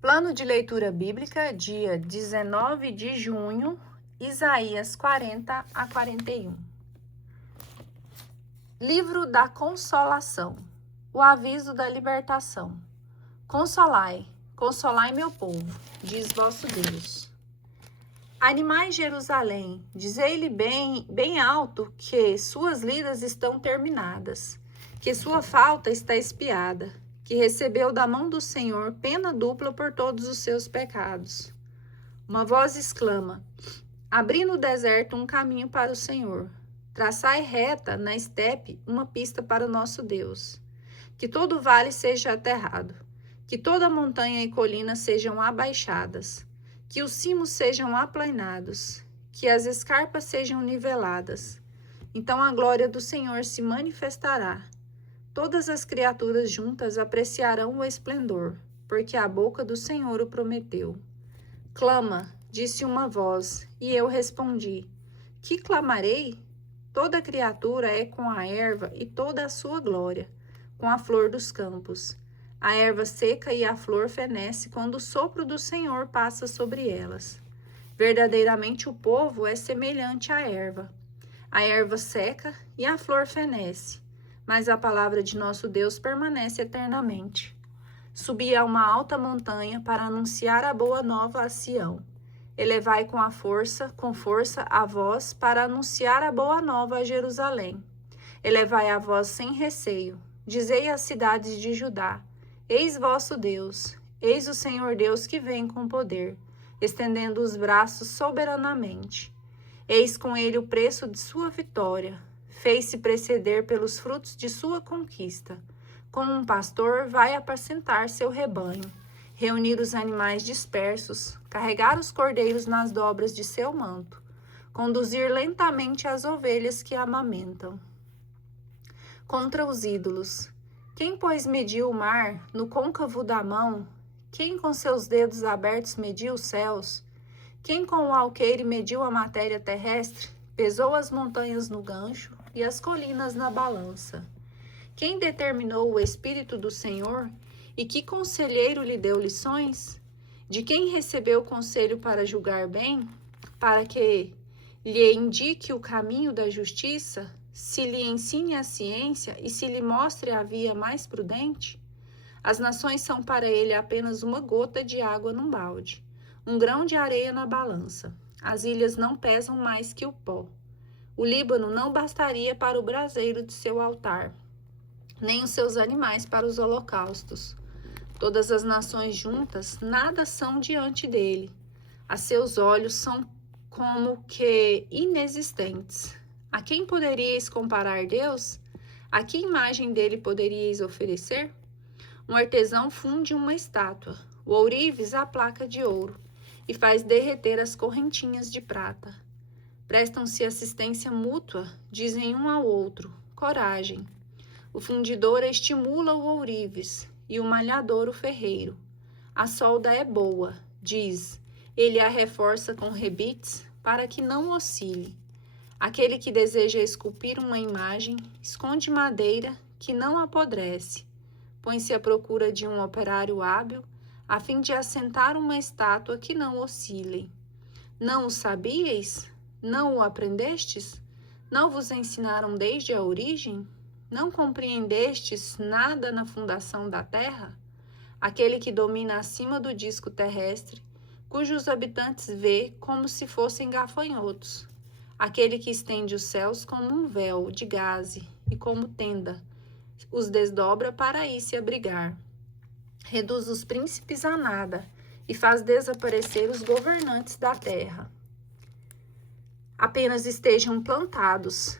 Plano de leitura bíblica, dia 19 de junho, Isaías 40 a 41. Livro da Consolação. O aviso da libertação. Consolai, consolai meu povo, diz vosso Deus. Animai Jerusalém, dizei-lhe bem alto que suas lidas estão terminadas, que sua falta está expiada, que recebeu da mão do Senhor pena dupla por todos os seus pecados. Uma voz exclama: abri no deserto um caminho para o Senhor. Traçai reta na estepe uma pista para o nosso Deus. Que todo vale seja aterrado, que toda montanha e colina sejam abaixadas, que os cimos sejam aplainados, que as escarpas sejam niveladas. Então a glória do Senhor se manifestará. Todas as criaturas juntas apreciarão o esplendor, porque a boca do Senhor o prometeu. Clama, disse uma voz, e eu respondi: que clamarei? Toda criatura é com a erva e toda a sua glória, com a flor dos campos. A erva seca e a flor fenece quando o sopro do Senhor passa sobre elas. Verdadeiramente o povo é semelhante à erva. A erva seca e a flor fenece, mas a palavra de nosso Deus permanece eternamente. Subi a uma alta montanha para anunciar a boa nova a Sião. Elevai com força a voz para anunciar a boa nova a Jerusalém. Elevai a voz sem receio. Dizei às cidades de Judá: eis vosso Deus, eis o Senhor Deus que vem com poder, estendendo os braços soberanamente. Eis com ele o preço de sua vitória, fez-se preceder pelos frutos de sua conquista. Como um pastor vai apacentar seu rebanho, reunir os animais dispersos, carregar os cordeiros nas dobras de seu manto, conduzir lentamente as ovelhas que amamentam. Contra os ídolos. Quem, pois, mediu o mar no côncavo da mão? Quem com seus dedos abertos mediu os céus? Quem com o alqueire mediu a matéria terrestre? Pesou as montanhas no gancho e as colinas na balança. Quem determinou o Espírito do Senhor? E que conselheiro lhe deu lições? De quem recebeu conselho para julgar bem? Para que lhe indique o caminho da justiça? Se lhe ensine a ciência e se lhe mostre a via mais prudente? As nações são para ele apenas uma gota de água num balde, um grão de areia na balança. As ilhas não pesam mais que o pó. O Líbano não bastaria para o braseiro de seu altar, nem os seus animais para os holocaustos. Todas as nações juntas nada são diante dele. A seus olhos são como que inexistentes. A quem poderíeis comparar Deus? A que imagem dele poderíeis oferecer? Um artesão funde uma estátua, o ourives a placa de ouro, e faz derreter as correntinhas de prata. Prestam-se assistência mútua, dizem um ao outro: coragem. O fundidor estimula o ourives, e o malhador o ferreiro. A solda é boa, diz, ele a reforça com rebites, para que não oscile. Aquele que deseja esculpir uma imagem, esconde madeira que não apodrece. Põe-se à procura de um operário hábil, a fim de assentar uma estátua que não oscile. Não o sabíeis? Não o aprendestes? Não vos ensinaram desde a origem? Não compreendestes nada na fundação da terra? Aquele que domina acima do disco terrestre, cujos habitantes vê como se fossem gafanhotos. Aquele que estende os céus como um véu de gaze e como tenda, os desdobra para aí se abrigar. Reduz os príncipes a nada e faz desaparecer os governantes da terra. Apenas estejam plantados,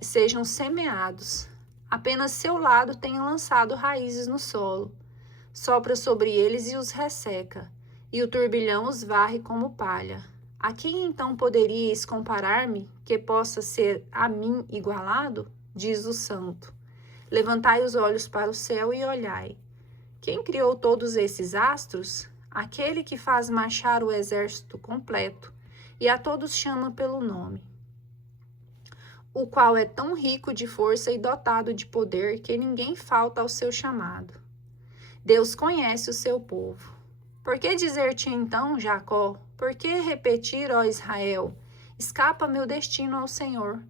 sejam semeados, apenas seu lado tenha lançado raízes no solo. Sopra sobre eles e os resseca, e o turbilhão os varre como palha. A quem então poderíeis comparar-me, que possa ser a mim igualado? Diz o Santo. Levantai os olhos para o céu e olhai. Quem criou todos esses astros? Aquele que faz marchar o exército completo, e a todos chama pelo nome, o qual é tão rico de força e dotado de poder que ninguém falta ao seu chamado. Deus conhece o seu povo. Por que dizer-te então, Jacó? Por que repetir, ó Israel? Escapa meu destino ao Senhor.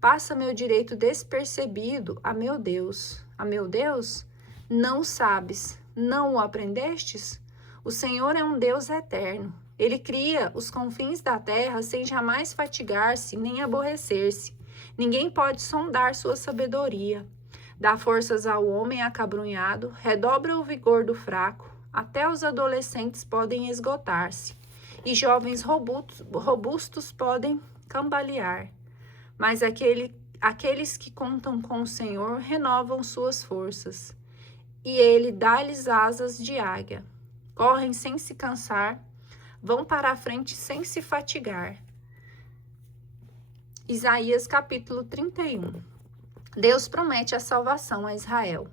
Passa meu direito despercebido a meu Deus. A meu Deus? Não o sabes, não o aprendestes? O Senhor é um Deus eterno. Ele cria os confins da terra sem jamais fatigar-se nem aborrecer-se. Ninguém pode sondar sua sabedoria. Dá forças ao homem acabrunhado, redobra o vigor do fraco. Até os adolescentes podem esgotar-se, e jovens robustos podem cambalear. Mas aqueles que contam com o Senhor renovam suas forças, e ele dá-lhes asas de águia. Correm sem se cansar, vão para a frente sem se fatigar. Isaías capítulo 31. Deus promete a salvação a Israel.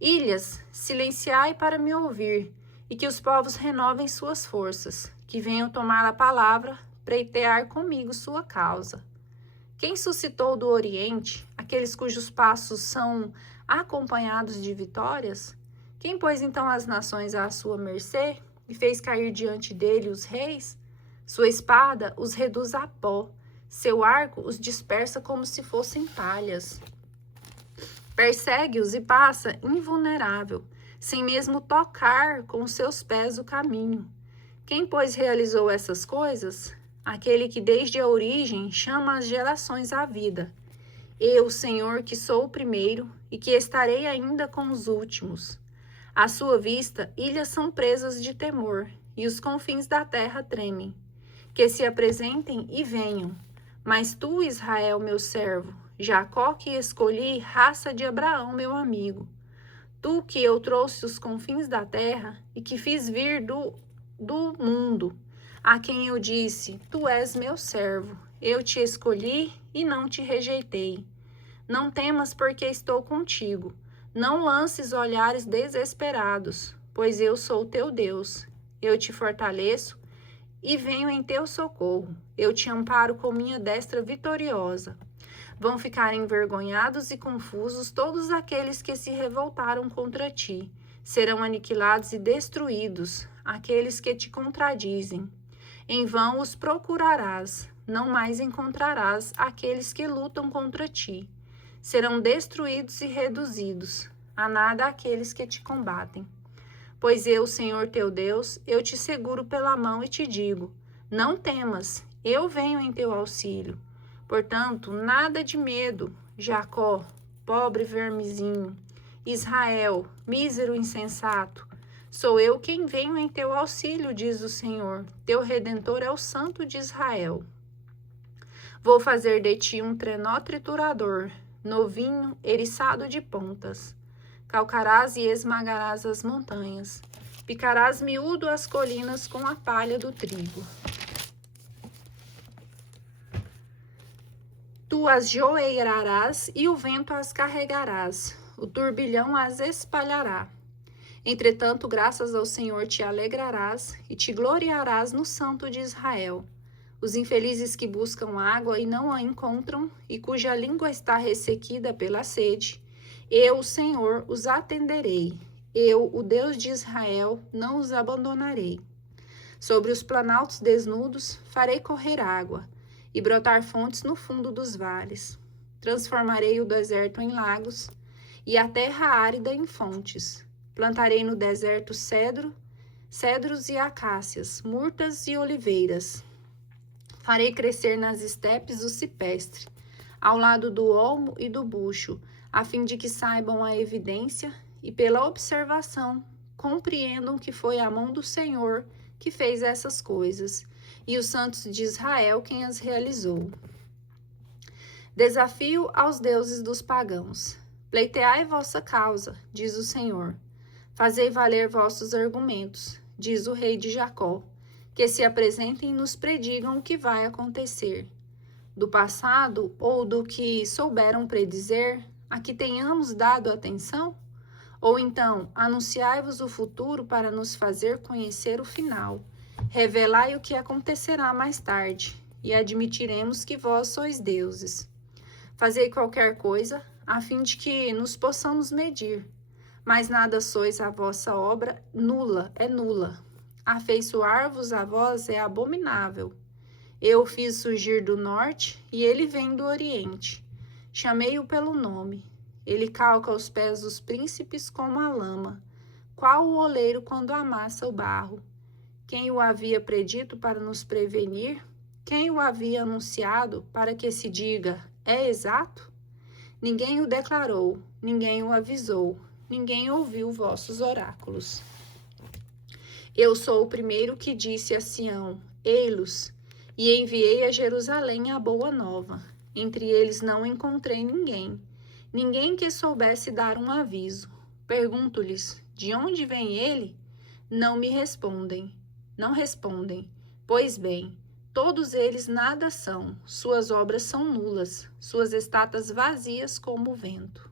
Ilhas, silenciai para me ouvir, e que os povos renovem suas forças, que venham tomar a palavra, pleitear comigo sua causa. Quem suscitou do Oriente aqueles cujos passos são acompanhados de vitórias? Quem pôs então as nações à sua mercê e fez cair diante dele os reis? Sua espada os reduz a pó, seu arco os dispersa como se fossem palhas. Persegue-os e passa invulnerável, sem mesmo tocar com seus pés o caminho. Quem, pois, realizou essas coisas? Aquele que desde a origem chama as gerações à vida. Eu, Senhor, que sou o primeiro e que estarei ainda com os últimos. À sua vista, ilhas são presas de temor, e os confins da terra tremem. Que se apresentem e venham. Mas tu, Israel, meu servo, Jacó que escolhi, raça de Abraão, meu amigo. Tu que eu trouxe os confins da terra e que fiz vir do mundo, a quem eu disse, tu és meu servo, eu te escolhi e não te rejeitei. Não temas porque estou contigo, não lances olhares desesperados, pois eu sou teu Deus. Eu te fortaleço e venho em teu socorro, eu te amparo com minha destra vitoriosa. Vão ficar envergonhados e confusos todos aqueles que se revoltaram contra ti. Serão aniquilados e destruídos aqueles que te contradizem. Em vão os procurarás, não mais encontrarás aqueles que lutam contra ti. Serão destruídos e reduzidos, a nada aqueles que te combatem. Pois eu, Senhor teu Deus, eu te seguro pela mão e te digo, não temas, eu venho em teu auxílio. Portanto, nada de medo, Jacó, pobre vermezinho, Israel, mísero insensato. Sou eu quem venho em teu auxílio, diz o Senhor. Teu Redentor é o Santo de Israel. Vou fazer de ti um trenó triturador, novinho, eriçado de pontas. Calcarás e esmagarás as montanhas. Picarás miúdo as colinas com a palha do trigo. Tu as joeirarás e o vento as carregarás, o turbilhão as espalhará. Entretanto, graças ao Senhor te alegrarás e te gloriarás no Santo de Israel. Os infelizes que buscam água e não a encontram, e cuja língua está ressequida pela sede, eu, o Senhor, os atenderei. Eu, o Deus de Israel, não os abandonarei. Sobre os planaltos desnudos farei correr água, e brotar fontes no fundo dos vales. Transformarei o deserto em lagos, e a terra árida em fontes. Plantarei no deserto cedros e acácias, murtas e oliveiras. Farei crescer nas estepes o cipestre, ao lado do olmo e do bucho, a fim de que saibam a evidência e, pela observação, compreendam que foi a mão do Senhor que fez essas coisas, e os santos de Israel quem as realizou. Desafio aos deuses dos pagãos. Pleiteai vossa causa, diz o Senhor. Fazei valer vossos argumentos, diz o rei de Jacó, que se apresentem e nos predigam o que vai acontecer. Do passado ou do que souberam predizer, a que tenhamos dado atenção? Ou então, anunciai-vos o futuro para nos fazer conhecer o final. Revelai o que acontecerá mais tarde, e admitiremos que vós sois deuses. Fazei qualquer coisa, a fim de que nos possamos medir. Mas nada sois a vossa obra nula, é nula. Afeiçoar-vos a vós é abominável. Eu o fiz surgir do norte, e ele vem do oriente. Chamei-o pelo nome. Ele calca os pés dos príncipes como a lama. Qual o oleiro quando amassa o barro? Quem o havia predito para nos prevenir? Quem o havia anunciado para que se diga, é exato? Ninguém o declarou, ninguém o avisou, ninguém ouviu vossos oráculos. Eu sou o primeiro que disse a Sião, ei-los, e enviei a Jerusalém a boa nova. Entre eles não encontrei ninguém que soubesse dar um aviso. Pergunto-lhes, de onde vem ele? Não respondem. Pois bem, todos eles nada são, suas obras são nulas, suas estátuas vazias como o vento.